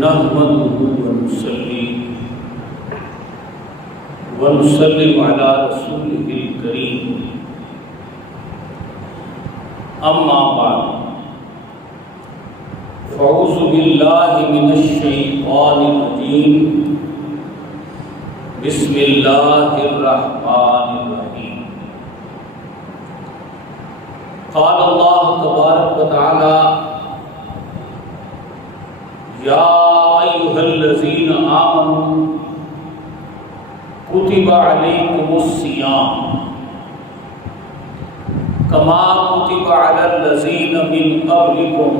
نحمده ونسلم على رسوله الكريم اما بعد فاعوذ بالله من الشيطان الرجيم بسم الله الرحمن الرحيم قال الله تبارك وتعالى يا أيها الذين آمنوا كتب عليكم الصيام كما كتب على الذين من قبلكم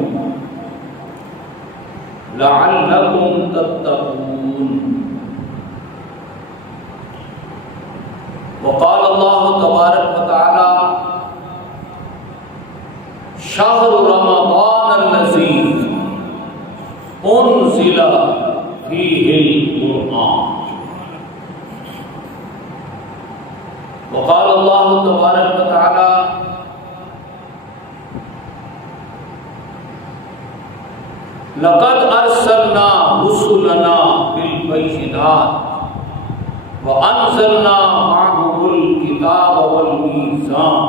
لعلكم تتقون وقال الله تبارك وتعالى شهر رمضان الذي انزل فيه القرآن وقال الله تبارك وتعالى لقد ارسلنا رسلنا بالبينات وانزلنا معهم الكتاب والميزان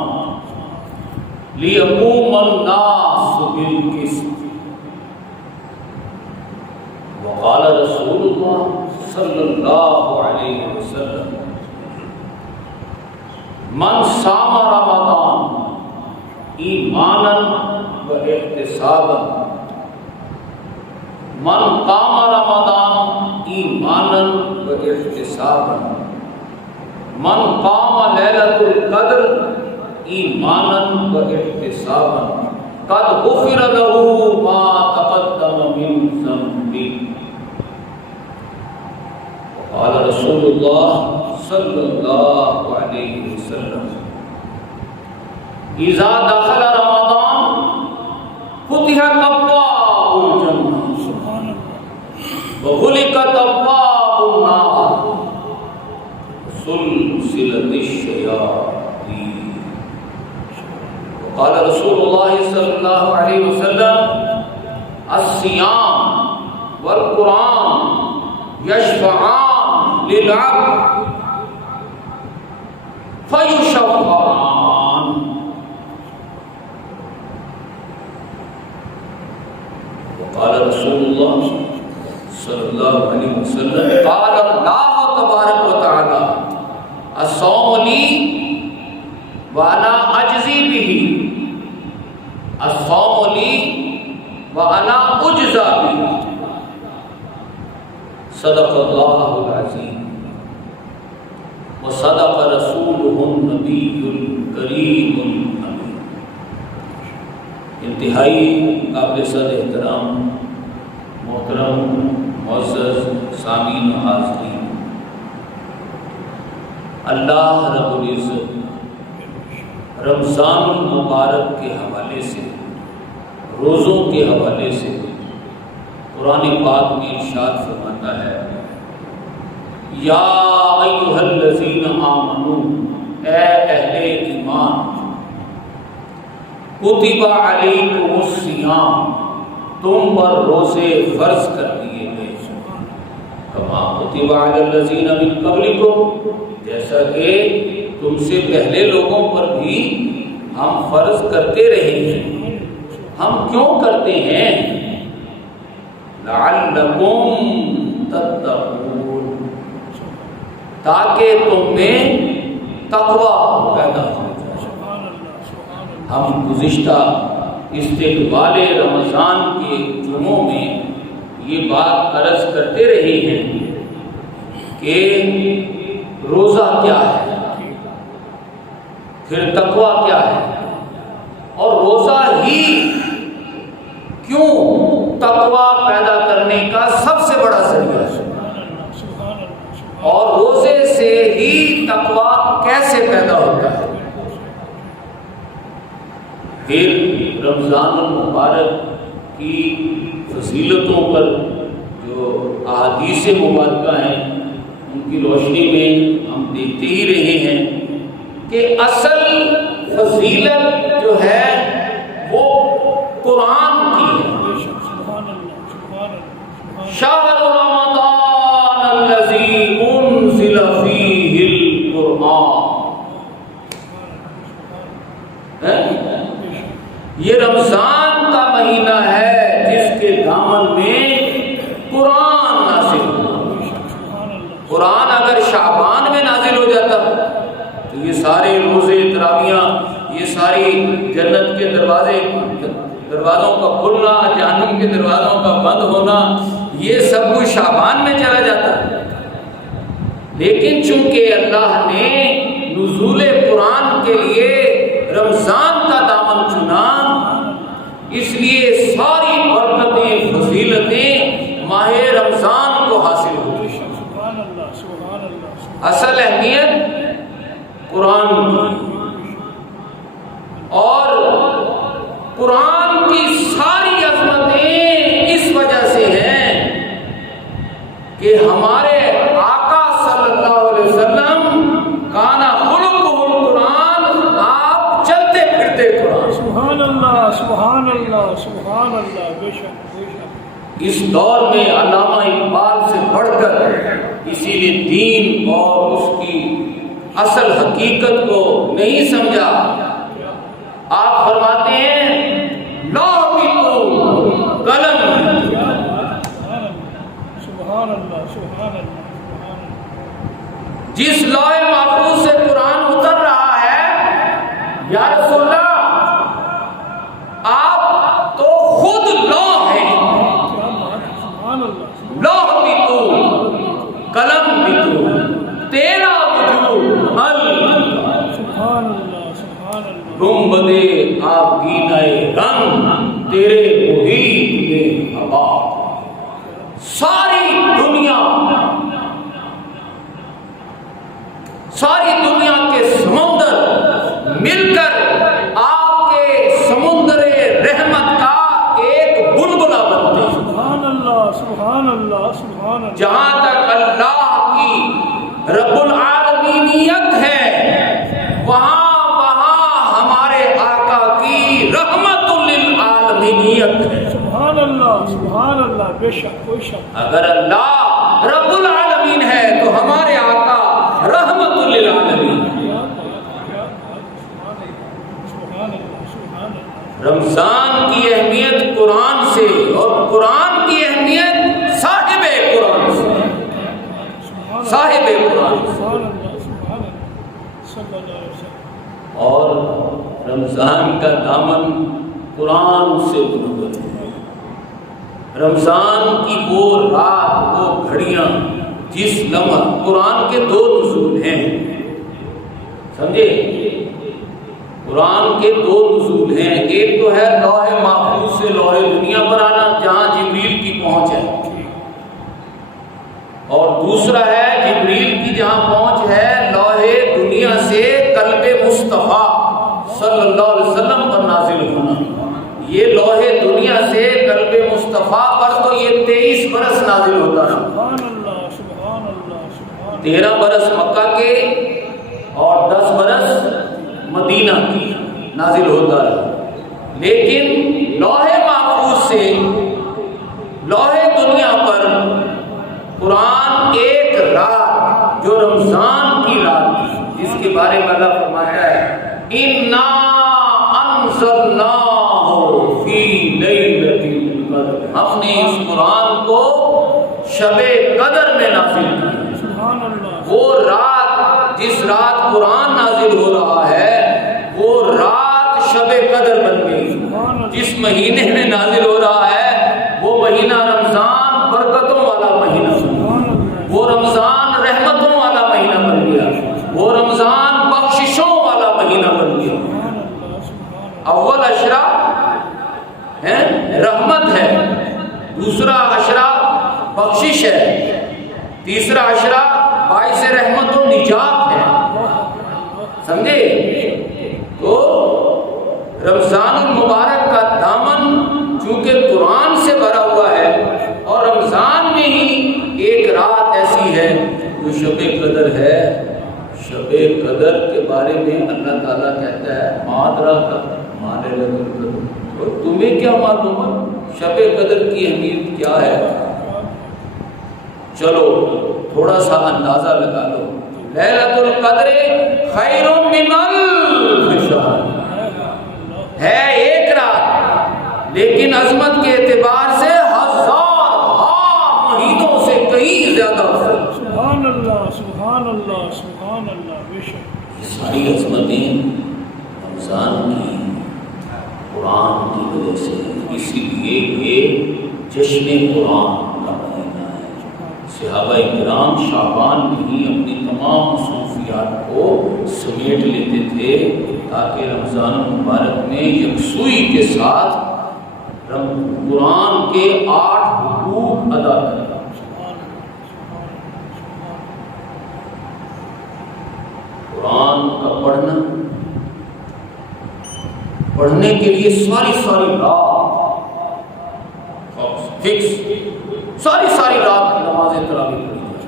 ليقوم الناس بالقسط وقال رسول الله صلى الله عليه وسلم من صام رمضان ایمانا واحتسابا من قام رمضان ایمانا واحتسابا من قام ليلة القدر ایمانا واحتسابا قد غفر له ما تقدم من ذنبه قال رسول الله صلى الله عليه وسلم اذا دخل رمضان فتحت ابواب الجنة وغلقت ابواب النار سلسلة الشياطين وقال رسول الله صلى الله عليه وسلم الصيام والقرآن يشفعان للعبد فيشفعان وقال رسول الله صلى الله عليه وسلم قال الله تبارك وتعالى الصوم لي وانا اجزي به الصوم لي وانا اجزى به صدق الله العظيم وصدق رسوله النبي الكريم الامين انتہائی قابل صد احترام محترم معزز سامعین و حاضرین، اللہ رب العزت رمضان المبارک کے حوالے سے، روزوں کے حوالے سے قرآن پاک میں ارشاد فرماتا ہے یا ایھا الذین آمنوا، اے اہل ایمان، کتب علیکم الصیام، تم پر روزے فرض کر دیے گئے، کما کتب علی الذین من قبلکم، جیسا کہ تم سے پہلے لوگوں پر بھی ہم فرض کرتے رہے ہیں۔ ہم کیوں کرتے ہیں؟ لعلکم تتقون، تاکہ تم میں تقوی پیدا ہو جائے۔ ہم گزشتہ استقبال رمضان کے جمعوں میں یہ بات عرض کرتے رہے ہیں کہ روزہ کیا ہے، پھر تقوی کیا ہے، اور روزہ ہی کیوں تقوی پیدا کرنے کا سب سے بڑا ذریعہ ہے، اور روزے سے ہی تقوی کیسے پیدا ہوتا ہے۔ پھر رمضان المبارک کی فضیلتوں پر جو احادیث مبارکہ ہیں ان کی روشنی میں ہم دیکھتے ہی رہے ہیں کہ اصل فضیلت جو ہے وہ قرآن کی ہے۔ کھلنا، جہنم کے دروازوں کا بند ہونا، یہ سب کچھ شعبان میں چلا جاتا ہے۔ لیکن چونکہ اللہ نے نزول قرآن کے لیے رمضان کا دامن چنا، اس لیے ساری برکتیں، فضیلتیں ماہ رمضان کو حاصل ہوتی ہیں۔ اصل اہمیت قرآن کی، اور قرآن کی ساری عظمتیں اس وجہ سے ہیں کہ ہمارے آقا صلی اللہ علیہ وسلم کانا خلقہ القرآن، آپ چلتے پھرتے قرآن۔ سبحان اللہ، سبحان اللہ، سبحان اللہ، بے شک بے شک۔ اس دور میں علامہ اقبال سے بڑھ کر اسی لیے دین اور اس کی اصل حقیقت کو نہیں سمجھا۔ آپ فرماتے ہیں لوح بھی تو قلم، سبحان اللہ، سبحان اللہ، سبحان اللہ۔ جس لوح محفوظ سے قرآن اتر رہا ہے، یا رسول اللہ آپ تو خود لوح ہیں، لوح بھی تو قلم بھی تو، تیرا وجود سبحان اللہ، سبحان اللہ۔ گنبدے آبگینۂ رنگ تیرے محیط میں ہوا، ساری دنیا کے سمندر مل کر آپ کے سمندر رحمت کا ایک بلبلہ بنتے ہیں۔ سبحان اللہ، سبحان اللہ، سبحان اللہ۔ جہاں تک اللہ کی رب العالمینیت ہے، وہاں ہمارے آقا کی رحمت للعالمینیت ہے۔ سبحان اللہ، سبحان اللہ، بے شک کوئی شک۔ اگر اللہ رب العالمین ہے تو ہمارے آقا رحمت للعالمین۔ رمضان کی اہمیت قرآن سے، اور قرآن کی اہمیت صاحب قرآن سے، صاحب قرآن سے۔ اور رمضان کا دامن قرآن سے بلند ہے۔ رمضان کی وہ رات، وہ گھڑیاں، جس لمحہ قرآن کے دو نزول ہیں، سمجھے؟ قرآن کے دو نزول ہیں، ایک تو ہے لوح محفوظ سے لوح دنیا پر آنا جہاں جبریل کی پہنچ ہے، اور دوسرا ہے جبریل کی جہاں پہنچ ہے لوح دنیا سے قلب مصطفیٰ صلی اللہ علیہ وسلم پر نازل ہونا۔ یہ لوح دنیا سے قلب مصطفیٰ پر تو یہ 23 برس نازل ہوتا رہا، سبحان اللہ، سبحان اللہ، سبحان۔ 13 برس مکہ کے اور 10 برس مدینہ کی نازل ہوتا رہا، لیکن لوح محفوظ سے لوح دنیا پر قرآن ایک رات جو رمضان کی رات تھی، جس کے بارے میں اللہ فرماتا ہے اِنَّا أَنزَلْنَاهُ فِي لَيْلَةِ الْقَدْرِ، ہم نے اس قرآن کو شب قدر میں نازل کیا۔ سبحان اللہ۔ وہ رات، جس رات قرآن نازل ہو رہا ہے، وہ رات شب قدر بن گئی۔ جس مہینے میں نازل ہو رہا ہے وہ مہینہ رمضان برکتوں والا مہینہ، وہ رمضان رحمتوں والا مہینہ بن گیا، وہ رمضان بخششوں والا مہینہ بن گیا۔ اول عشرہ ہے رحمت ہے، دوسرا عشرہ بخشش ہے، تیسرا عشرہ باعث رحمت و نجات ہے، سمجھے؟ تو رمضان المبارک کا دامن چونکہ قرآن سے بھرا ہوا ہے، اور رمضان میں ہی ایک رات ایسی ہے جو شب قدر ہے۔ شب قدر کے بارے میں اللہ تعالیٰ کہتا ہے اور تمہیں کیا معلوم ہے شب قدر کی اہمیت کیا ہے؟ چلو تھوڑا سا اندازہ لگا لو، لیلۃ القدر خیر من الف شہر ہے، ایک رات، لیکن عظمت کے اعتبار سے ہزار مہینوں سے کہیں زیادہ افضل۔ سبحان اللہ، سبحان اللہ، سبحان اللہ، بے شک۔ یہ ساری عظمتیں رمضان کی، قرآن کی وجہ سے، اسی جشن قرآن کا مہینہ ہے۔ صحابہ کرام شعبان میں ہی اپنی تمام مصروفیات کو سمیٹ لیتے تھے تاکہ رمضان المبارک میں یکسوئی کے ساتھ قرآن کے 8 حقوق ادا کریں۔ قرآن کا پڑھنے کے لیے ساری رات فکس ساری رات نماز تراویح پڑھی جائے۔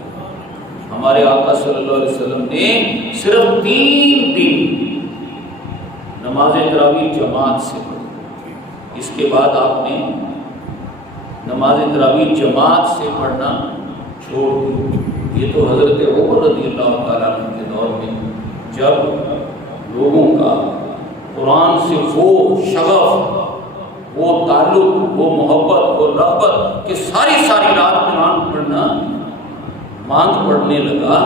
ہمارے آقا صلی اللہ علیہ وسلم نے صرف 3 دن نماز تراویح جماعت سے پڑھی، اس کے بعد آپ نے نماز تراویح جماعت سے پڑھنا چھوڑ دی۔ یہ تو حضرت عمر رضی اللہ تعالیٰ عنہ کے دور میں جب لوگوں کا قرآن سے وہ شغف، وہ تعلق، وہ محبت، وہ رغبت کہ ساری رات قرآن پڑھنا مانگ پڑنے لگا،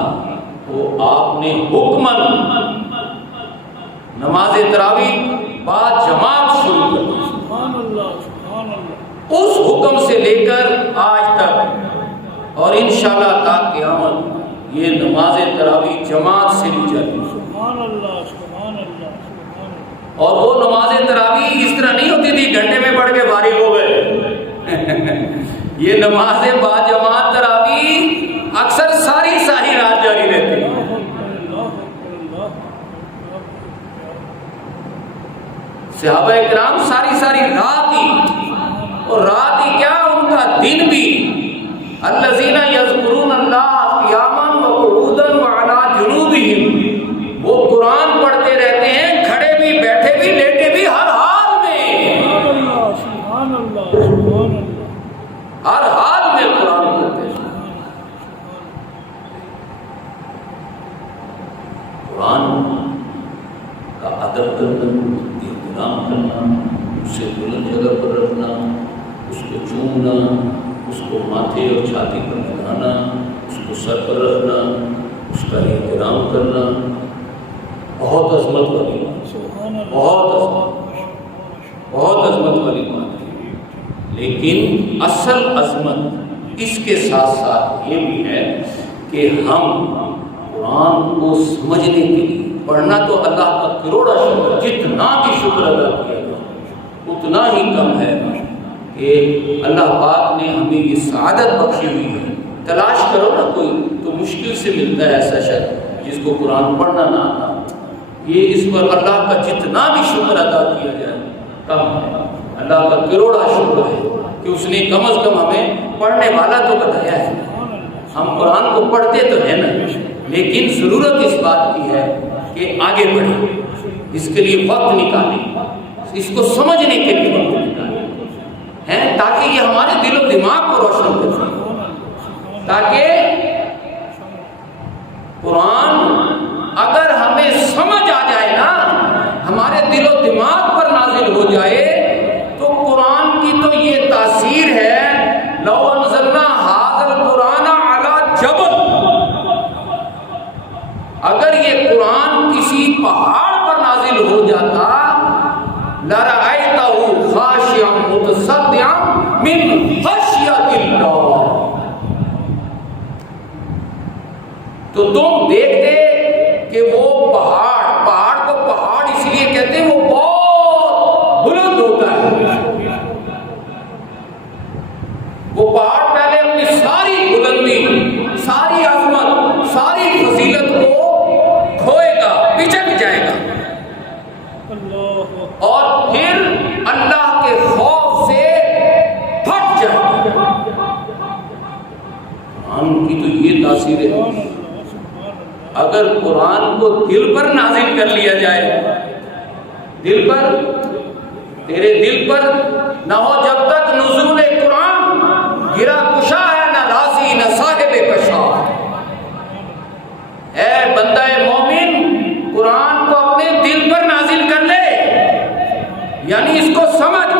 تو آپ نے حکماً نماز تراویح بعد جماعت شروع کر دی۔ سبحان اللہ، سبحان اللہ۔ اس حکم سے لے کر آج تک اور انشاءاللہ تا قیامت یہ نماز تراویح جماعت سے لی جاتی ہے۔ سبحان اللہ، سبحان اللہ، سبحان اللہ۔ اور وہ نماز تراویح اس طرح نہیں ہوتی تھی گھنٹے میں پڑھ کے فارغ ہو گئے۔ یہ نماز با جماعت تراویح اکثر ساری رات جاری رہتی ہے۔ صحابہ کرام ساری رات ہی، اور رات ہی کیا ان کا دن بھی، الذین یذکرون اللہ قیاما وقعودا وعلی جنوبہم، وہ قرآن پڑھتے رہتے ہیں کھڑے بھی، بیٹھے بھی، لیٹے بھی، ہر حال میں، سبحان اللہ، سبحان اللہ، ہر حال میں قرآن پڑھتے ہیں۔ قرآن کا ادب کرنا، احترام کرنا، اسے بلند جگہ پر رکھنا، اس کو چومنا، اس کو ماتھے اور چھاتی پر لگانا، اس کو سر پر رکھنا، اس کا احترام کرنا بہت عظمت والی بات ہے، بہت عظمت والی بات ہے۔ لیکن اصل عظمت اس کے ساتھ ساتھ یہ بھی ہے کہ ہم قرآن کو سمجھنے کے لیے، پڑھنا تو اللہ کا کروڑا شکر، جتنا بھی شکر ادا کیا اتنا ہی کم ہے کہ اللہ پاک نے ہمیں یہ سعادت بخشی ہوئی ہے۔ تلاش کرو نا کوئی تو مشکل سے ملتا ہے ایسا شخص جس کو قرآن پڑھنا نہ آتا۔ یہ اس پر اللہ کا جتنا بھی شکر ادا کیا جائے کم ہے۔ اللہ کا کروڑا شکر ہے کہ اس نے کم از کم ہمیں پڑھنے والا تو بتایا ہے۔ ہم قرآن کو پڑھتے تو ہیں نا، لیکن ضرورت اس بات کی ہے کہ آگے بڑھیں، اس کے لیے وقت نکالیں، اس کو سمجھنے کے لیے وقت نکالیں ہیں، تاکہ یہ ہمارے دل و دماغ کو روشن کر سکے، تاکہ قرآن اگر ہمیں سمجھ آ جائے نا، ہمارے دل و دماغ پر نازل ہو جائے، تو قرآن کی تو یہ تاثیر ہے، لو انزلنا ھذا القرآن علی جبل، اگر یہ قرآن کسی پہاڑ پر نازل ہو جاتا، لرأیتہ خاشعا متصدعا من خشیۃ اللہ، تو تم دیکھتے کہ وہ پہاڑ کو پہاڑ اس لیے کہتے ہیں وہ بہت بلند ہوتا ہے، وہ پہاڑ پہلے اپنی ساری بلندی، ساری عظمت، ساری فضیلت کو کھوئے گا، پچک جائے گا، اور پھر اللہ کے خوف سے پھٹ جائے گا۔ قرآن کی تو یہ تاثیر ہے، اگر قرآن کو دل پر نازل کر لیا جائے، دل پر، تیرے دل پر نہ ہو جب تک نزول قرآن، گرا کشا ہے نہ راضی نہ صاحب کشا، اے بندہ مومن قرآن کو اپنے دل پر نازل کر لے، یعنی اس کو سمجھ،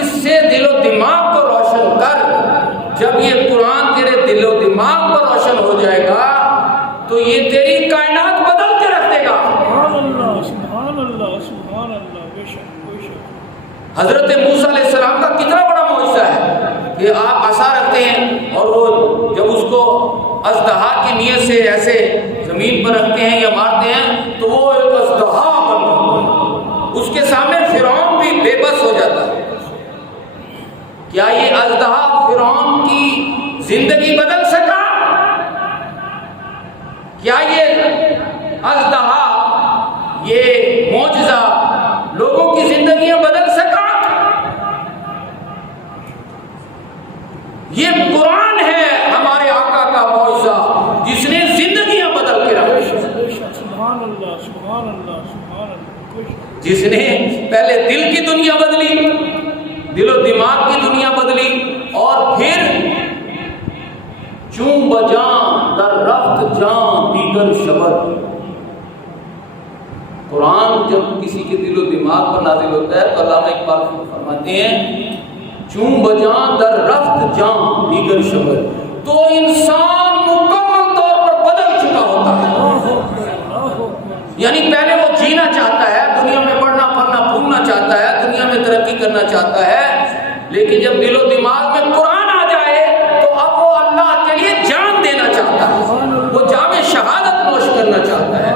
اس سے دل و دماغ کو روشن کر۔ جب یہ قرآن تیرے دل و دماغ پر روشن ہو جائے گا تو یہ تیری کائنات بدل کے رکھ دے گا۔ سبحان اللہ، سبحان اللہ، سبحان اللہ، بے شک، بے شک۔ حضرت موسیٰ علیہ السلام کا کتنا بڑا معجزہ ہے، کہ آپ عصا رکھتے ہیں اور وہ جب اس کو اژدہا کی نیت سے ایسے زمین پر رکھتے ہیں یا مارتے ہیں تو وہ ایک اژدہا بن جاتا ہے، اس کے سامنے فرعون بھی بے بس ہو جاتا ہے۔ کیا یہ اژدہا فرعون کی زندگی بدل سکا؟ کیا یہ اژدہا، یہ معجزہ لوگوں کی زندگیاں بدل سکا؟ یہ قرآن ہے ہمارے آقا کا معجزہ جس نے زندگیاں بدل کے رکھی، سبحان اللہ سبحان اللہ سبحان اللہ، جس نے پہلے دل کی دنیا بدلی، دل و دماغ کی دنیا بدلی، اور پھر چون بجاں در رفت جاں دیگر شبد۔ قرآن جب کسی کے دل و دماغ پر نازل ہوتا ہے تو علامہ اقبال فرماتے ہیں چون بجاں در رفت جاں دیگر شبد، تو انسان مکمل طور پر بدل چکا ہوتا ہے۔ یعنی پہلے وہ جینا چاہتا ہے، دنیا میں پڑھنا پڑھنا پھولنا چاہتا ہے، دنیا میں ترقی کرنا چاہتا ہے، لیکن جب دل و دماغ میں قرآن آ جائے تو اب وہ اللہ کے لیے جان دینا چاہتا ہے، وہ جام شہادت نوش کرنا چاہتا ہے۔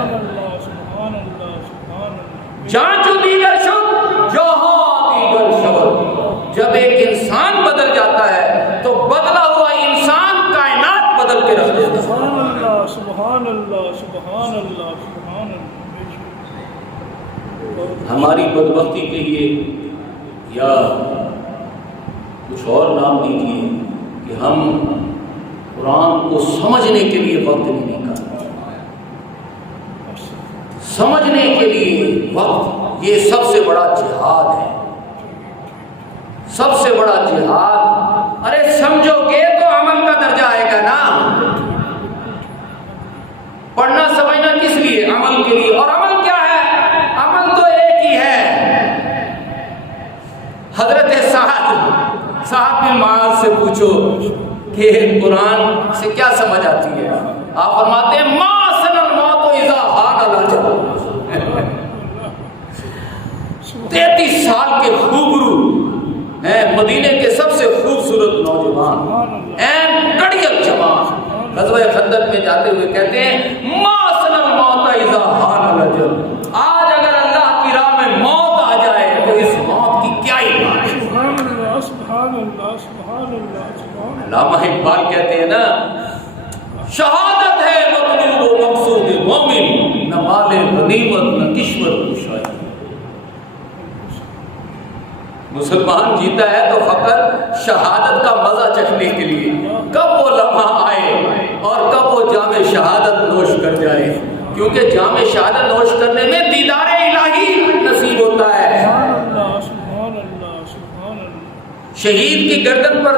جان جو دیگر شد جہاں دیگر شبد۔ جب ایک انسان بدل جاتا ہے تو بدلا ہوا انسان کائنات بدل کے رکھ دیتا ہے۔ سبحان اللہ سبحان اللہ سبحان اللہ سبحان اللہ۔ ہماری بدبختی کہیے یا کچھ اور نام دیجیے کہ ہم قرآن کو سمجھنے کے لیے وقت نہیں نکالتے۔ سمجھنے کے لیے وقت، یہ سب سے بڑا جہاد ہے، سب سے بڑا جہاد۔ ارے سمجھو گے تو عمل کا درجہ آئے گا نا۔ پڑھنا سمجھنا کس لیے؟ عمل کے لیے۔ اور عمل کیا ہے؟ عمل تو ایک ہی ہے۔ حضرت سعد بن معاذ سے پوچھو کہ قرآن سے کیا سمجھ آتی ہے؟ آپ فرماتے ہیں ما سن الموت اذا حان الاجل۔ 33 سال کے خوبرو ہیں، مدینے کے سب سے خوبصورت نوجوان، این کڑیل جوان، غزوہ خندق میں جاتے ہوئے کہتے ہیں ما سن الموت اذا حان الاجل۔ آج اگر اللہ کی راہ میں موت آ جائے تو اس موت کی کیا ہی بات ہے۔ سبحان اللہ سبحان اللہ سبحان اللہ سبحان اللہ۔ علامہ اقبال کہتے ہیں نا شہادت ہے مطلوب و مقصود مومن، نہ مال غنیمت نہ کشور کشائی۔ مسلمان جیتا ہے تو فقط شہادت کا مزہ چکھنے کے لیے، کب وہ لمحہ آئے اور کب وہ جام شہادت نوش کر جائے، کیونکہ جام شہادت نوش کرنے میں دیدار الہی نصیب ہوتا ہے۔ سبحان اللہ سبحان اللہ۔ شہید کی گردن پر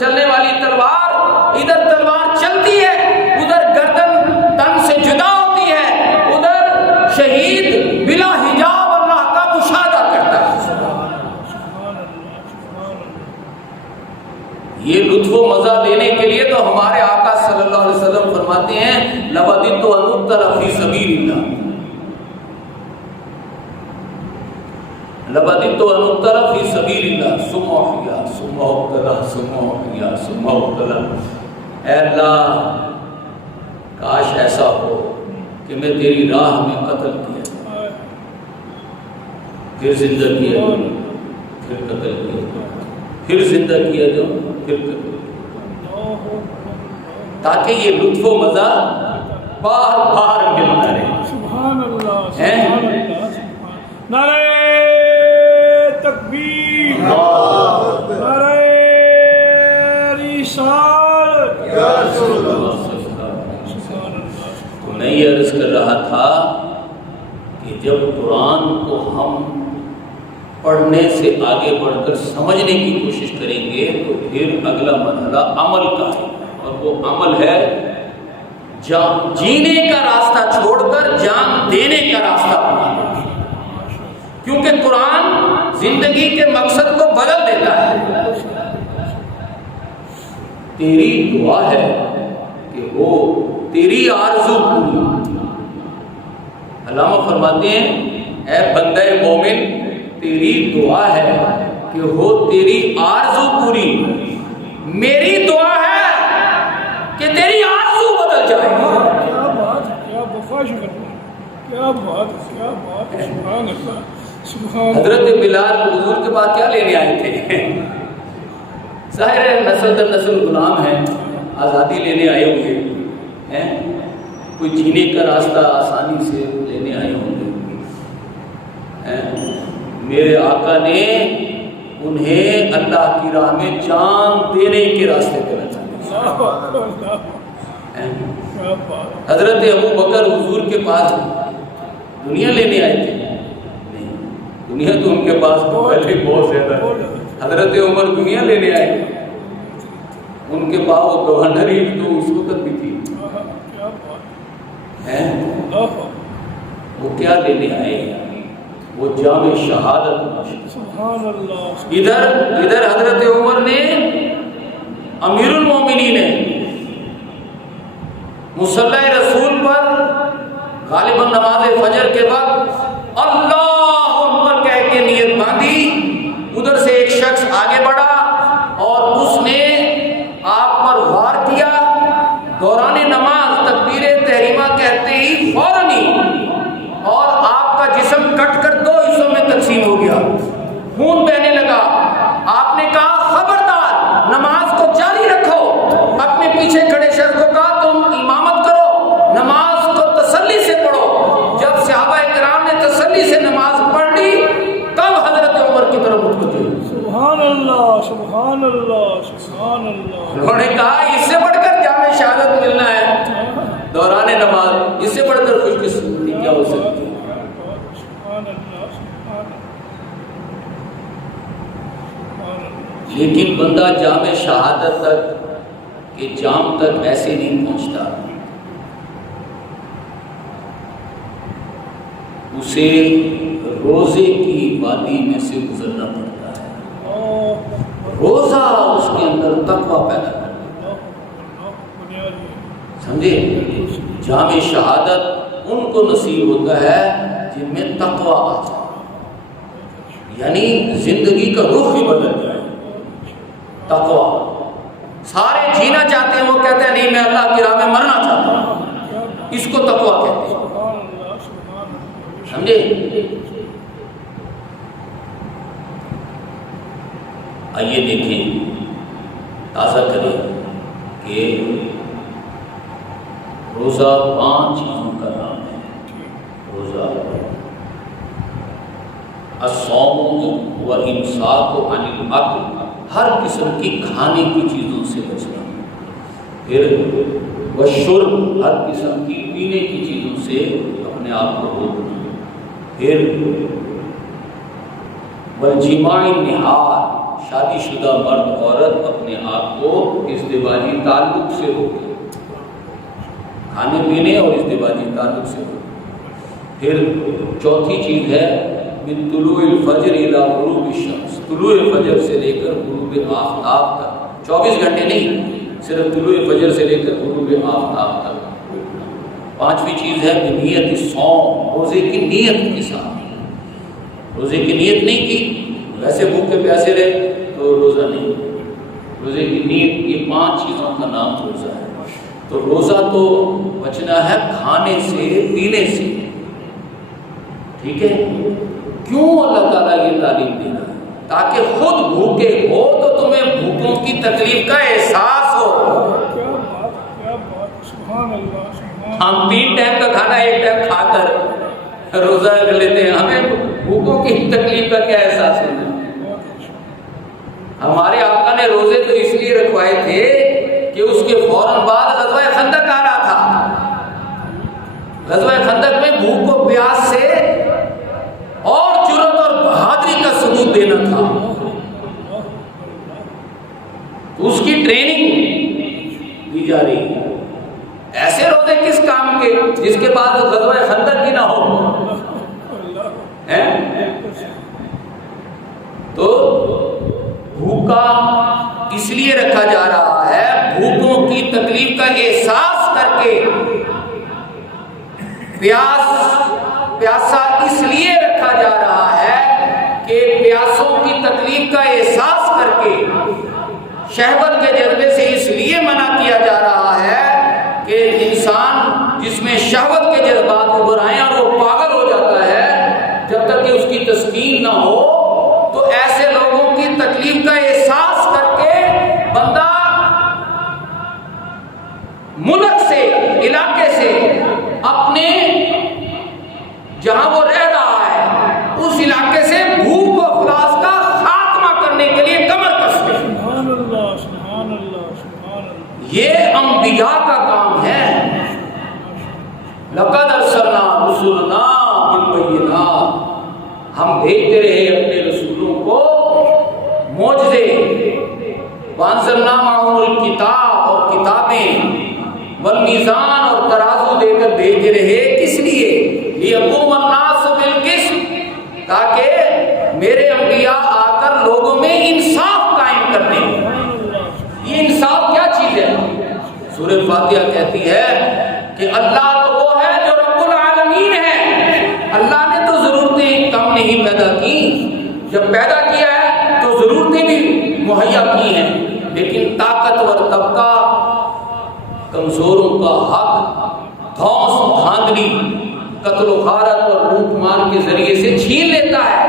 چلنے والی تلوار، ادھر تلوار چلتی ہے، ادھر گردن تن سے جدا ہوتی ہے، ادھر شہید بلا حجاب اللہ کا مشاہدہ کرتا ہے۔ یہ لطف و مزہ لینے کے لیے تو ہمارے آقا صلی اللہ علیہ وسلم فرماتے ہیں لَوَدِدْتُ أَنْ أُقْتَلَ فِي سَبِيلِ اللَّهِ، لَوَدِدْتُ أَنْ أُقْتَلَ فِي سَبِيلِ اللَّهِ ثُمَّ أُحْيَا ثُمَّ أُقْتَلَ ثُمَّ أُحْيَا ثُمَّ أُقْتَلَ۔ اے اللہ کاش ایسا ہو کہ میں تیری راہ میں قتل کیا، پھر زندہ کیا جاؤں، پھر قتل کیا جاؤں، پھر زندہ کیا جاؤں، پھر قتل، تاکہ یہ لطف و مزہ بار بار ملتا رہے۔ سبحان اللہ سبحان اللہ سبحان۔ نعرہ تکبیر، نعرہ رسالت۔ تو میں یہ عرض کر رہا تھا کہ جب قرآن کو ہم پڑھنے سے آگے بڑھ کر سمجھنے کی کوشش کریں گے تو پھر اگلا مرحلہ عمل کا ہے، اور وہ عمل ہے جان جینے کا راستہ چھوڑ کر جان دینے کا راستہ اپنانا، کیونکہ قرآن زندگی کے مقصد کو بدل دیتا ہے۔ تیری دعا ہے کہ وہ تیری آرزو پوری۔ علامہ فرماتے ہیں اے بندہ مومن، تیری دعا ہے کہ ہو تیری آرزو پوری، میری دعا ہے کہ تیری آرزو بدل جائے گی. کیا بات ہے، کیا وفا شکر ہے، کیا بات ہے، کیا بات ہے، سبحان اللہ سبحان اللہ. حضرت بلال حضور کے پاس کیا لینے آئے تھے؟ ظاہر ہے نسل در نسل غلام ہیں، آزادی لینے آئے ہوں گے، کوئی جینے کا راستہ آسانی سے لینے آئے ہوں گے. میرے آقا نے انہیں اللہ کی راہ میں جان دینے کے راستے پہ رکھا. حضرت ابو بکر حضور کے پاس دنیا لینے آئے تھے؟ نہیں، دنیا تو ان کے پاس پہلے بہت زیادہ. حضرت عمر دنیا لینے آئے، ان کے پاس گورنر ہی تو اس وقت بھی تھی. وہ کیا لینے آئے؟ وہ جام شہادت. سبحان اللہ. ادھر حضرت عمر نے امیر المومنین نے مصلی رسول پر غالباً نماز فجر کے وقت اللہ اکبر کہہ کے نیت باندھی. ادھر سے ایک شخص آگے بڑھا اور اس نے آپ پر وار کیا. دوران نماز تکبیر تحریمہ کہتے ہی فوراً ہی اور آپ کا جسم کٹ کر 2 حصوں میں تقسیم ہو گیا، خون بہنے لگا. آپ نے کہا خبردار نماز کو جاری رکھو. اپنے پیچھے کھڑے شخص کو کہا تم امامت کرو، نماز کو تسلی سے پڑھو. جب صحابہ کرام نے تسلی سے نماز پڑھ لی تب حضرت عمر کی طرف متوجہ ہوئے. سبحان اللہ سبحان اللہ سبحان اللہ. انہوں نے کہا اس سے بڑھ کر جامع شہادت ملنا ہے دوران نماز، اس سے بڑھ کر خوش قسمتی کیا ہو سکتی ہے؟ لیکن بندہ جامع شہادت تک کہ جام تک ایسے نہیں پہنچتا. اسے روزے کی وادی میں سے گزرنا پڑتا ہے. روزہ اس کے اندر تقویٰ پیدا کرتا ہے. سمجھے؟ جامع شہادت ان کو نصیب ہوتا ہے جن میں تقویٰ آ جائے، یعنی زندگی کا رخ ہی بدل جائے. تقویٰ سارے جینا چاہتے ہیں، وہ کہتے ہیں نہیں میں اللہ کی راہ میں مرنا چاہتا ہوں، اس کو تقویٰ کہتے ہیں. سمجھے؟ آئیے دیکھیں، تازہ کریں کہ روزہ 5 چیزوں کا نام ہے. روزہ الصوم و امساک عن الاکل، ہر قسم کی کھانے کی چیزوں سے بچنا. پھر والشرب، ہر قسم کی پینے کی چیزوں سے اپنے آپ کو روکنا. پھر والجماع النہار، شادی شدہ مرد عورت اپنے آپ کو ازدواجی تعلق سے روکے، کھانے پینے اور ازدواجی تعلق سے روکے. پھر چوتھی چیز ہے من طلوع الفجر الی غروب الشمس، طلوع فجر سے لے کر غروب آفتاب تک، 24 گھنٹے نہیں، صرف طلوع فجر سے لے کر غروب آفتاب تک. پانچویں چیز ہے بنیت الصوم، روزے کی نیت کے ساتھ. روزے کی نیت نہیں کی، ویسے بھوکے پیاسے رہے تو روزہ نہیں. روزے کی نیت، یہ 5 چیزوں کا نام روزہ ہے. تو روزہ تو بچنا ہے کھانے سے پینے سے. ٹھیک ہے؟ کیوں اللہ تعالیٰ یہ تعلیم دینا ہے؟ تاکہ خود بھوکے ہو تو تمہیں بھوکوں کی تکلیف کا احساس ہو. ہم 3 ٹائم کا کھانا 1 ٹائم کھا کر روزہ رکھ لیتے ہیں، ہمیں بھوکوں کی تکلیف کا کیا احساس ہونا؟ ہمارے آقا نے روزے تو اس لیے رکھوائے تھے کہ اس کے فوراً بعد غزوہ خندق آ رہا تھا. غزوہ خندق میں بھوک و پیاس سے اور جرأت اور بہادری کا ثبوت دینا تھا. تو اس کی ٹریننگ دی جا رہی ہے. ایسے روزے کس کام کے جس کے بعد غزوہ خندق کی نہ ہو؟ تو بھوکا اس لیے رکھا جا رہا ہے، بھوکوں کی تکلیف کا احساس کر کے. پیاسا اس لیے رکھا جا رہا ہے کہ پیاسوں کی تکلیف کا احساس کر کے شہوت کے جذبے سے اس لیے منع کیا جا رہا ہے کہ انسان جس میں شہوت کے جذبات ابھر آئیں اور وہ پاگل ہو جاتا ہے، جب تک کہ اس کی تسکین نہ ہو تو ایسے لوگوں کی تکلیف کا احساس کر کے بندہ ملک سے، علاقے سے، اپنے جہاں وہ رہ رہا ہے اس علاقے سے بھوک و افلاس کا خاتمہ کرنے کے لیے کمر کس لے۔ سبحان اللہ، سبحان اللہ، سبحان اللہ۔ یہ انبیاء کا کام ہے۔ لقد ارسلنا رسلنا بالبینات، ہم بھیجتے رہے اپنے رسولوں کو معجزے، وانزلنا معهم الکتاب، اور کتابیں، والمیزان، اور ترازو دے کر بھیجتے رہے، کس لیے؟ لیقوم الناس بالقسط، تاکہ میرے انبیاء آ کر لوگوں میں انصاف قائم کر دیں۔ یہ انصاف کیا چیز ہے؟ سورہ فاتحہ کہتی ہے کہ اللہ تو وہ ہے جو رب العالمین ہے۔ اللہ نے تو ضرورتیں کم نہیں پیدا کی، جب پیدا کیا ہے تو ضرورتیں بھی مہیا کی ہیں، لیکن طاقتور طبقہ کمزوروں کا حق دھوس دھاندلی، قتل و غارت اور لوٹ مار کے ذریعے سے چھین لیتا ہے،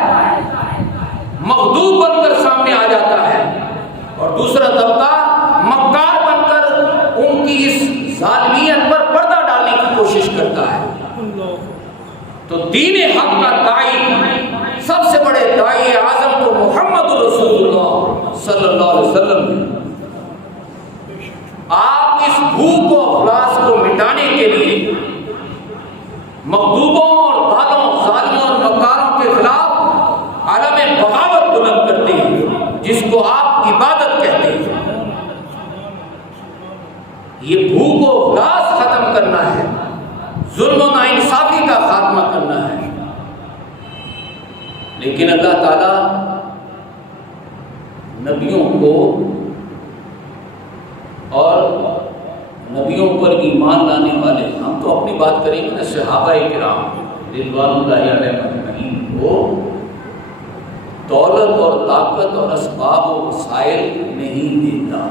مغضوب بن کر سامنے آ جاتا ہے، اور دوسرا طبقہ مکار بن کر ان کی اس ظالمیت پر پردہ ڈالنے کی کوشش کرتا ہے۔ تو دین حق کا داعی، سب سے بڑے داعی اعظم تو محمد رسول اللہ صلی اللہ علیہ وسلم۔ آپ اس بھوک و افلاس کو مٹانے کے لیے مغضوبوں اور ظالموں، ظالموں اور مکاروں کے خلاف عالم بغاوت بلند کرتے ہیں، جس کو آپ عبادت کہتے ہیں۔ یہ بھوک و افلاس ختم کرنا ہے، ظلم و ناانصافی کا خاتمہ کرنا ہے۔ لیکن اللہ تعالی نبیوں کو اور نبیوں پر ایمان لانے والے، ہم تو اپنی بات کریں گے، صحابہ کرام رضوان اللہ علیہم اجمعین کو دولت اور طاقت اور اسباب و وسائل نہیں دیتا،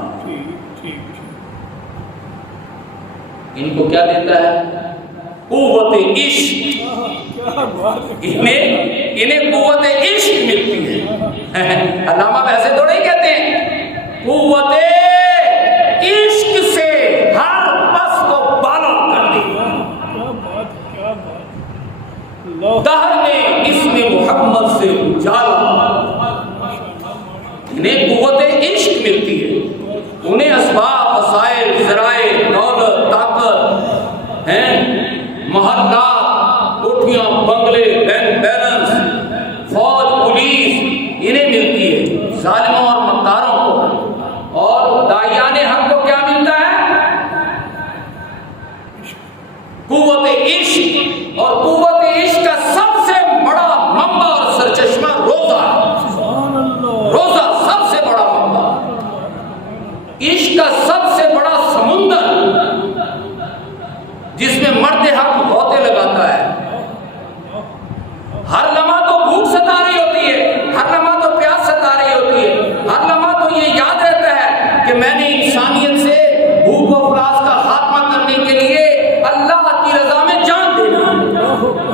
ان کو کیا دیتا ہے؟ قوت عشق۔ انہیں قوت عشق ملتی ہے۔ علامہ ویسے تھوڑے ہی کہتے ہیں، قوت عشق سے ہر پس کو بالا کر دے، دہر میں اسم محمد سے اجالا۔ انہیں قوت عشق ملتی ہے، انہیں اسباب، وسائل، ذرائع، دولت، طاقت ہیں، محلات، کوٹھیاں، بنگلے، بینک بیلنس، فوج، پولیس، انہیں ملتی ہے، ظالموں اور مکاروں کو۔ اور داعیان حق کو کیا ملتا ہے؟ قوت عشق، اور قوت عشق کا سب سے بڑا منبع اور سرچشمہ روزہ ہے۔ روزہ سب سے بڑا منبع، عشق کا سب سے بڑا سمندر، جس میں مرد حق غوطے لگاتا ہے۔ ہر لمحہ تو بھوک ستا رہی ہوتی ہے، ہر لمحہ تو پیاس ستا رہی ہوتی ہے، ہر لمحہ تو یہ یاد رہتا ہے کہ میں نے انسانیت سے بھوک و افلاس کا خاتمہ کرنے کے لیے اللہ کی رضا میں جان دینا،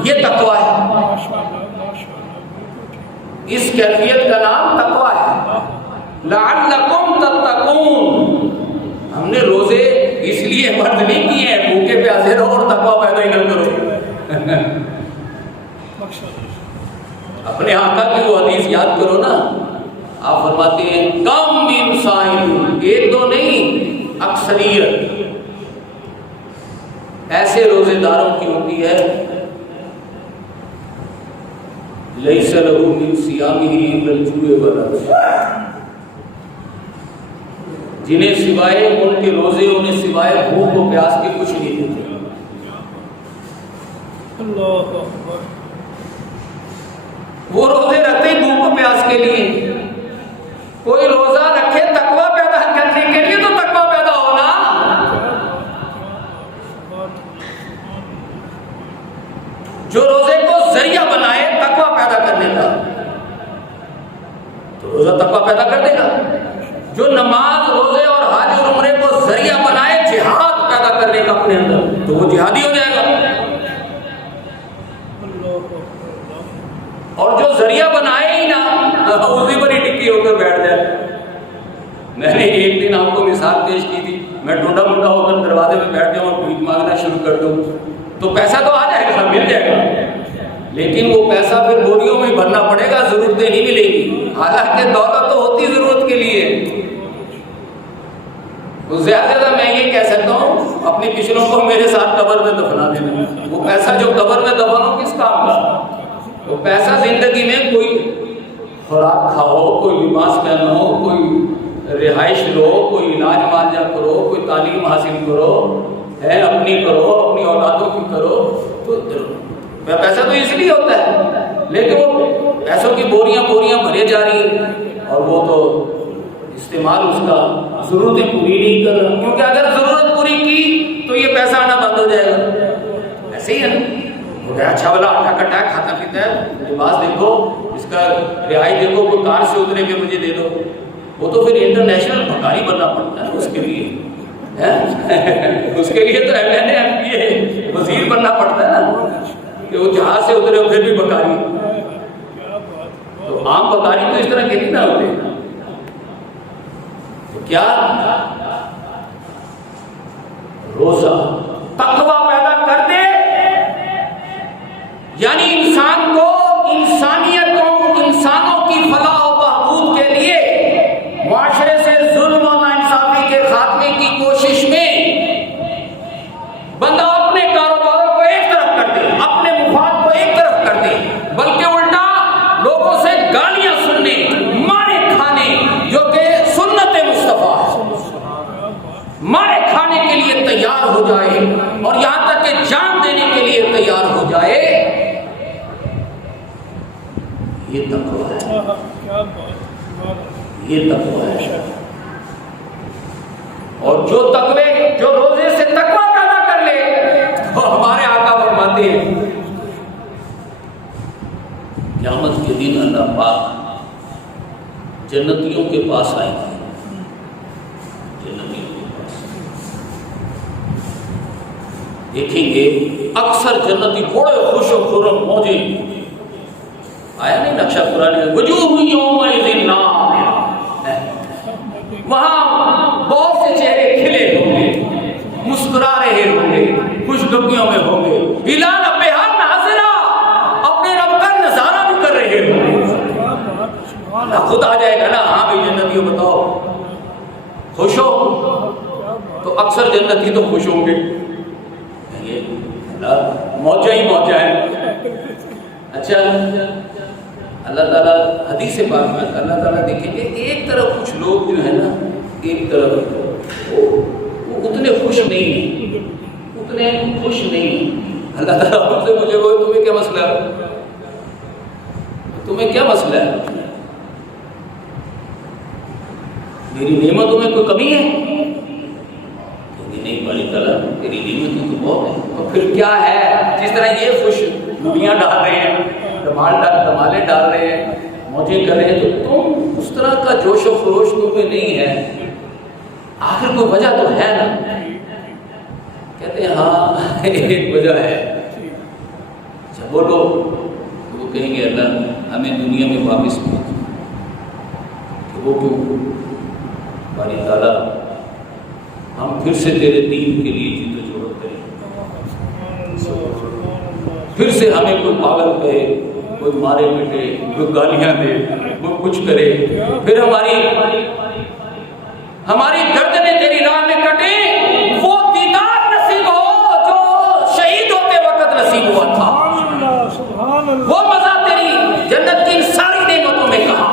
یہ تقویٰ ہے۔ اس کیفیت کا نام تقویٰ ہے۔ لعلکم تتقون۔ ہم نے روزے اس لیے فرض نہیں کیے ہیں بھوکے پیاسے رہو اور تقویٰ پیدا ہی نہ کرو۔ اپنے آقا کی وہ حدیث یاد کرو نا، آپ فرماتے ہیں کم من صائم، ایک دو نہیں اکثریت ایسے روزے داروں کی ہوتی ہے، لیس لہ من صیامہ الا الجوع والعطش، جنہیں سوائے ان کے روزے، انہیں سوائے بھوک و پیاس کے کچھ نہیں دیتے۔ اللہ اکبر۔ وہ روزے رکھتے ہی بھوک و پیاس کے لیے، کوئی روزہ رکھے تقویٰ پیدا کرنے کے لیے تو تقویٰ پیدا ہونا۔ جو روزے کو ذریعہ بنائے تقویٰ پیدا کرنے کا تو روزہ تقویٰ پیدا کر دے گا۔ جو نماز نے ایک دن آپ کو مثال پیش کی تھی، میں ٹوٹا موٹا ہو کر دروازے میں بیٹھ جاؤں اور بھیک مانگنا شروع کر دوں تو پیسہ تو آ جائے گا، مل جائے گا، لیکن وہ پیسہ پھر بوریوں میں بھرنا پڑے گا، ضرورتیں نہیں ملے گی۔ حالانکہ دولت تو ہوتی ضرورت کے لیے۔ تو زیادہ زیادہ میں یہ کہہ سکتا ہوں اپنے پچھلوں کو میرے ساتھ قبر میں دفنا دینا، وہ پیسہ جو قبر میں دفن ہو کس کام کا؟ وہ پیسہ زندگی میں کوئی خوراک کھاؤ، کوئی لباس پہنو، کوئی رہائش لو، کوئی علاج معالجہ کرو، کوئی تعلیم حاصل کرو، ہے اپنی کرو، اپنی اولادوں کی کرو، تو پیسہ تو اس لیے ہوتا ہے، لیکن وہ پیسوں کی بوریاں بوریاں بھرے جا رہی ہیں اور وہ تو استعمال اس کا ضرورتیں پوری نہیں کر رہا، کیونکہ اگر ضرورت پوری کی تو یہ پیسہ آنا بند ہو جائے گا۔ ایسے ہی ہے نا، اچھا والا آٹا کٹا ہے، کھاتا پیتا ہے، لباس دیکھو، اس کا رہائی دیکھو، کوئی کار سے اترے کے مجھے دے دو، وہ تو پھر انٹرنیشنل بھکاری بننا پڑتا ہے اس کے لیے، اس کے لیے تو MLA وزیر بننا پڑتا ہے نا، کہ وہ جہاز سے اترے ہو پھر بھی بھکاری۔ تو عام بھکاری تو اس طرح کے نہیں نہ ہوتے۔ تو کیا روزہ تقویٰ پیدا کر دے، یعنی انسان کو انسانیتوں، انسانوں کی فلاح و بہبود کے لیے معاشرے سے ظلم و ناانصافی کے خاتمے کی کوشش میں بندہ اپنے کاروباروں کو ایک طرف کر دے، اپنے مفاد کو ایک طرف کر دے، بلکہ الٹا لوگوں سے گالیاں سننے، مارے کھانے، جو کہ سنت مصطفیٰ ہے، مارے کھانے کے لیے تیار ہو جائے اور یہاں تک کہ جان دینے کے لیے تیار ہو جائے، یہ تقویٰ ہے، یہ تقویٰ ہے۔ اور جو روزے سے تقویٰ پیدا کر لے، تو ہمارے آقا فرماتے ہیں قیامت کے دن اللہ پاک جنتیوں کے پاس آئیں گے، جنتیوں کے پاس دیکھیں گے اکثر جنتی بڑے خوش و خرم موجے، آیا نہیں نقشہ قرآن میں، وجوہ یومئذ ناظرہ، وہاں بہت سے چہرے کھلے ہوں گے، مسکرا رہے ہوں گے، خوشگویوں میں ہوں گے، اِلیٰ ربھہا ناظرہ، اپنے رب کا نظارہ بھی کر رہے ہوں گے۔ خود آ جائے گا نا، ہاں بھائی جنتیوں بتاؤ خوش ہو، تو اکثر جنتی تو خوش ہوں گے، موجہ ہی موجہ ہے۔ اچھا اللہ تعالیٰ حدیث پاک میں اللہ تعالیٰ دیکھیں گے ایک طرف کچھ لوگ جو ہے نا، ایک طرف وہ اتنے خوش نہیں ہیں، اتنے خوش نہیں ہیں۔ اللہ تعالیٰ ہم سے مجھے وہ تمہیں کیا مسئلہ ہے، تمہیں کیا مسئلہ ہے، میری نعمتوں میں کوئی کمی ہے؟ نہیں بڑی تعالیٰ تیری نعمتوں تو بہت ہے، اور پھر کیا ہے؟ جس طرح یہ خوش دنیا ڈال رہے ہیں، دمالے ڈال رہے ہیں، موجیں کر رہے ہیں، تو تم اس طرح کا جوش و خروش تم میں نہیں ہے، آخر کوئی وجہ تو ہے نا؟ کہتے ہیں ہاں ایک وجہ ہے۔ اچھا بولو، وہ کہیں گے اللہ ہمیں دنیا میں واپس پہنچ، کہ وہ کیوں؟ باری تعالیٰ ہم پھر سے تیرے دین کے لیے جدوجہد کریں، پھر سے ہمیں کوئی پاگل کہے، کوئی مارے پیٹے، کوئی گالیاں دے، کوئی کچھ کرے، پھر ہماری گردنیں تیری راہ میں کٹے، وہ دیدار نصیب ہو جو شہید ہوتے وقت نصیب ہوا تھا، وہ مزہ تیری جنت کی ساری نعمتوں میں کہاں؟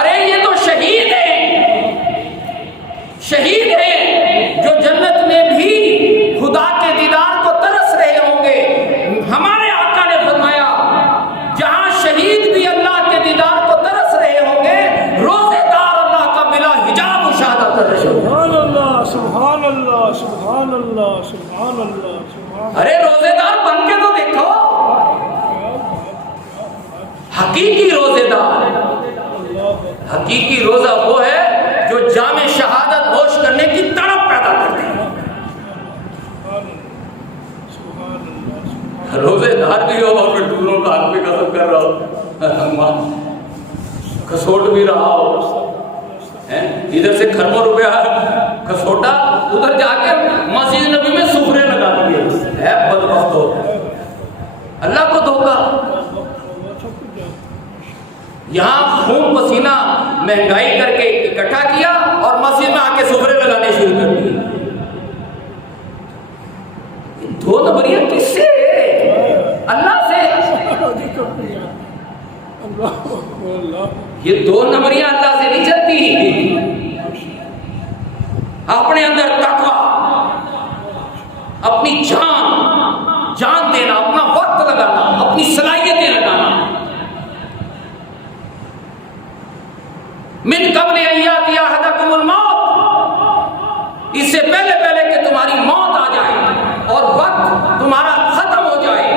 ارے یہ تو شہید ہیں، شہید ہیں جو جنت میں بھی خدا کے دیدار کو ترس رہے ہوں گے۔ ہمارے آقا نے فرمایا جہاں شہید بھی اللہ کے دیدار کو ترس رہے ہوں گے، روزے دار اللہ کا بلا حجاب مشاہدہ کر رہے ہوں گے۔ سبحان اللہ، سبحان اللہ، سبحان اللہ، سبحان اللہ۔ ارے روزے دار بن کے تو دیکھو، حقیقی روزے دار، حقیقی روزہ وہ ہے جو جام شہادت نوش کرنے کی تڑپ پیدا کرتے ہیں۔ روزے دار بھی ہو اور پھر دوسروں کا حق بھی قسم کر رہا ہو، کھسوٹ بھی رہا ہو، ادھر سے کھربوں روپیہ کھسوٹا، ادھر جا کے مسجد نبی میں سفرے لگا دیے، ہے بدبخت ہو، اللہ کو دھوکا۔ یہاں خون پسینہ مہنگائی کر کے اکٹھا کیا اور مسجد میں آ کے سفرے لگانے شروع کر دیے۔ دو نمبریاں کس سے؟ اللہ سے۔ یہ دو نمبریاں اللہ سے نہیں چلتی۔ اپنے اندر تقویٰ، اپنی جان دینا، اپنا وقت لگانا، اپنی صلاحیتیں لگانا۔ من قبل ان یاتی احدکم الموت، اس سے پہلے کہ تمہاری موت آ جائے اور وقت تمہارا ختم ہو جائے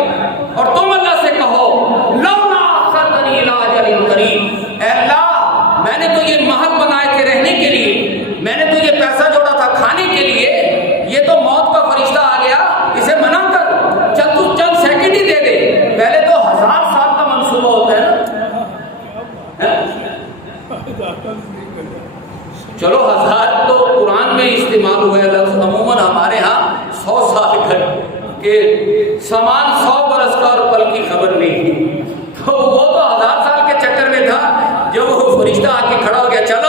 اور تم اللہ سے کہو لولا اخرتنی الی اجل قریب، اے اللہ میں نے تو یہ محل بنائے تھے رہنے کے لیے، میں نے تو یہ پیسہ جوڑا تھا کھانے کے لیے، یہ تو موت کا فرشتہ آ گیا، اسے منع کر، چند سیکنڈ ہی دے دے۔ پہلے تو 1000 سال کا منصوبہ ہوتا ہے نا۔ چلو 1000 تو قرآن میں استعمال ہوئے لفظ، عموماً ہمارے ہاں 100 سال کے سامان 100 برس کا اور پل کی خبر نہیں، تو وہ تو 1000 سال کے چکر میں تھا۔ جب وہ فرشتہ آ کے کھڑا ہو گیا، چلو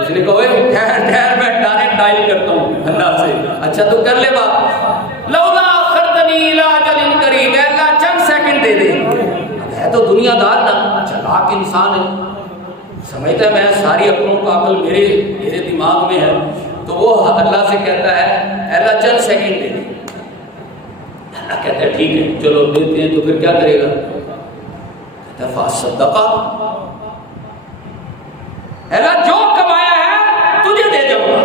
اس نے کہا ٹھہر میں ڈائریکٹ ڈائل کرتا ہوں اللہ سے، اچھا تو کر لے بات، لولا اخرتنی الی اجل قریب، اے اللہ چند سیکنڈ دے دے۔ ہے تو دنیا دار نا، چلاک انسان ہے، سمجھتا ہے میں ساری اپنوں کا عقل میرے دماغ میں ہے، تو وہ اللہ سے کہتا ہے اے اللہ چند سیکنڈ دے دے۔ اللہ کہتا ہے ٹھیک ہے چلو دیتے ہیں، تو پھر کیا کرے گا؟ کہتا ہے فاصدقا، اے اللہ جو کمایا ہے تجھے دے جاؤں گا۔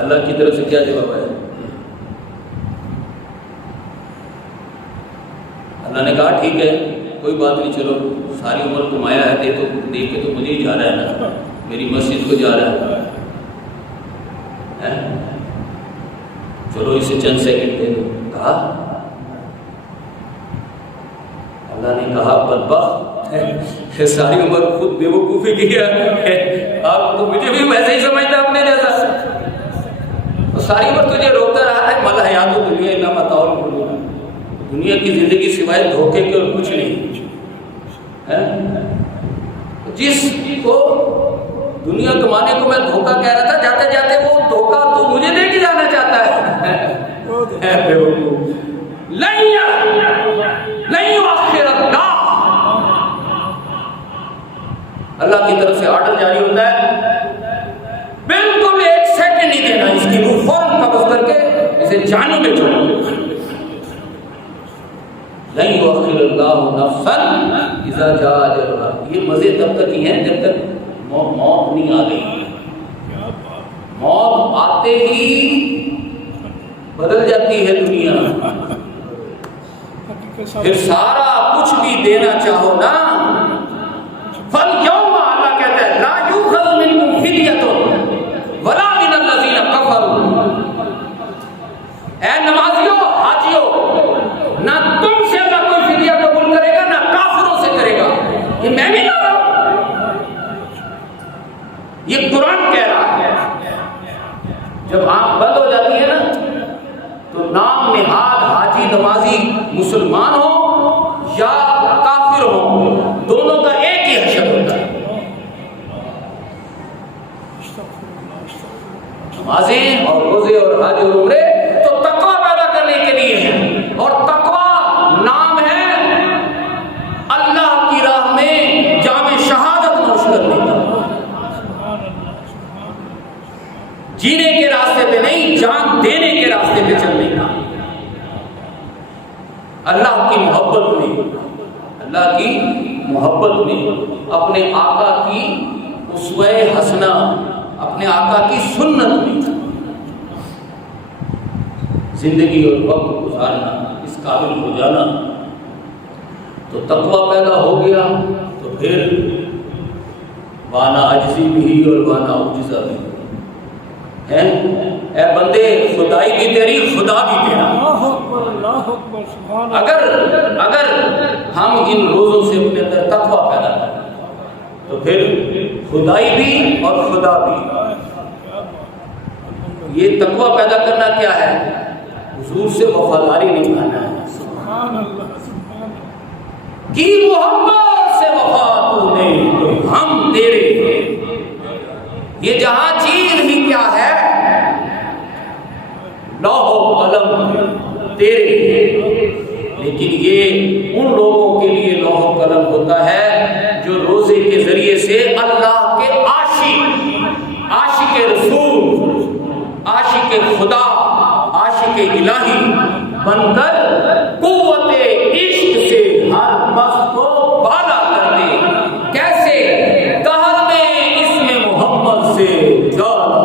اللہ کی طرف سے کیا جواب ہے؟ اللہ نے کہا ٹھیک ہے کوئی بات نہیں، چلو ساری عمر کمایا ہے، دے کے تو مجھے ہی جا رہا ہے نا، میری مسجد کو جا رہا ہے، چلو اسے چند سیکنڈ دے دو۔ کہا اللہ نے کہا بدبخت، ساری عمر خود بے وقوفی کی ہے، آپ تو مجھے بھی ویسے ہی سمجھتا اپنے جیسا، ساری عمر تجھے روکتا رہا ہے، مل حیات دنیا الا متاع الغرور، دنیا کی زندگی سوائے دھوکے کے اور کچھ نہیں ہے۔ جس کو دنیا کمانے کو میں دھوکا کہہ رہا تھا، جاتے جاتے وہ دھوکا تو مجھے دے کے جانا چاہتا ہے۔ نہیں آخر اللہ کی طرف سے آرڈر جاری ہوتا ہے، بالکل 1 سیکنڈ نہیں دینا، اس کی روح فوراً قبض کر کے اسے جانوں میں چھوڑ دو۔ نہیں یؤخر اللہ نفسا اذا جاء اجلھا، یہ مزے تب تک ہی ہیں جب تک موت نہیں آ گئی۔ موت آتے ہی بدل جاتی ہے دنیا، پھر سارا کچھ بھی دینا چاہو نا، فَالْيَوْمَ اللہ کہتا ہے لا يُؤْخَذُ مِنْكُمْ فِدْيَةٌ وَلَا مِنَ الَّذِينَ كَفَرُوا، اے نمازیوں حاجیوں، نہ تم سے اللہ کوئی فدیہ قبول کرے گا، نہ کافروں سے کرے گا، یہ میں نہیں کہہ رہا ہوں، یہ قرآن کہہ رہا ہے۔ جب آنکھ بند ہو جاتی ہے نا تو نام نہاد حاجی نمازی مسلمان ہو یا کافر ہو، دونوں کا ایک ہی حشر ہوتا ہے۔ نمازیں اور روزے اور حج اور عمرے تو تقویٰ پیدا کرنے کے لیے ہیں، اور تقویٰ نام ہے اللہ کی راہ میں جام شہادت نوش کرنے کا، جینے کے راستے پہ نہیں، جان دینے کے راستے پہ چلنے کا، اللہ کی محبت میں، اللہ کی محبت میں، اپنے آقا کی اسوہ حسنہ، اپنے آقا کی سنت میں زندگی اور وقت گزارنا، اس قابل ہو جانا، تو تقویٰ پیدا ہو گیا، تو پھر وانا عجزی بھی اور وانا عجزہ بھی ہے۔ اے بندے خدائی بھی تیری، خدا بھی تیرا، اکبر اللہ اکبر سبحان اگر ہم ان روزوں سے اپنے اندر تقویٰ پیدا کریں تو پھر خدائی بھی اور خدا بھی. یہ تقویٰ پیدا کرنا کیا ہے؟ حضور سے وفاداری نبھانا ہے. سبحان اللہ سبحان اللہ. کی محمد سے وفا تو نے تو ہم تیرے ہیں. یہ جہاں چیز ہی کیا ہے؟ لوح و قلم تیرے ہیں. لیکن یہ ان لوگوں کے لیے لوح و قلم ہوتا ہے جو روزے کے ذریعے سے اللہ کے عاشق رسول، عاشق خدا، عاشق الہی بن کر قوت عشق سے ہر بخت کو بالا کر دے. کیسے؟ دہر میں اسم محمد سے ڈالا.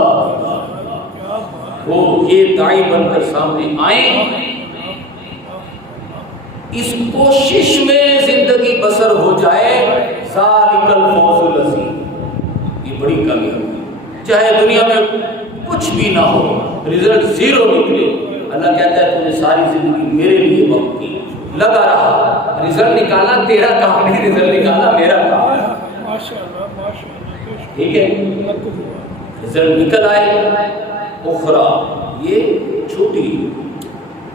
وہ یہ داعی بن کر سامنے آئیں، اس کوشش میں زندگی بسر ہو جائے. ذالک الفوز العظیم. یہ بڑی کامیابی. چاہے دنیا میں کچھ بھی نہ ہو، رزلٹ زیرو نکلے، اللہ کہتا ہے تو نے ساری زندگی میرے لیے وقت کی، لگا رہا. رزلٹ نکالنا تیرا کام نہیں، رزلٹ نکالنا میرا کام ہے. ماشاءاللہ ماشاءاللہ. ٹھیک ہے، رزلٹ نکل آئے. اخرى یہ چھوٹی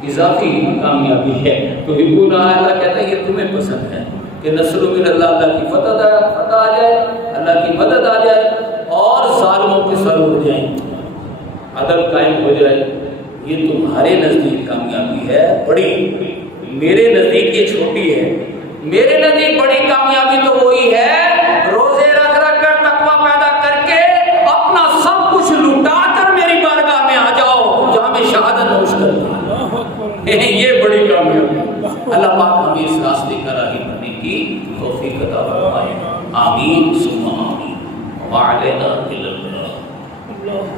اضافی کامیابی ہے. تو حبون اللہ کہتا ہے یہ تمہیں پسند ہے کہ نصر من اللہ کی فتح آ جائے، اللہ کی مدد آ جائے اور ظالموں کے سر اڑ جائیں، عدل قائم ہو جائے. یہ تمہارے نزدیک کامیابی ہے بڑی، میرے نزدیک یہ چھوٹی ہے. میرے نزدیک بڑی کامیابی تو وہی ہے روزے رکھ رکھ کر تقویٰ پیدا کر کے اپنا سب کچھ لٹا کر میری بارگاہ میں آ جاؤ جہاں میں شہادت نوش کرتا ہوں. یہ بڑی کامیابی. اللہ پاک ہمیں اس راستے کا راہی بننے کی توفیق عطا فرمائے. آمین ثم آمین. وعلینا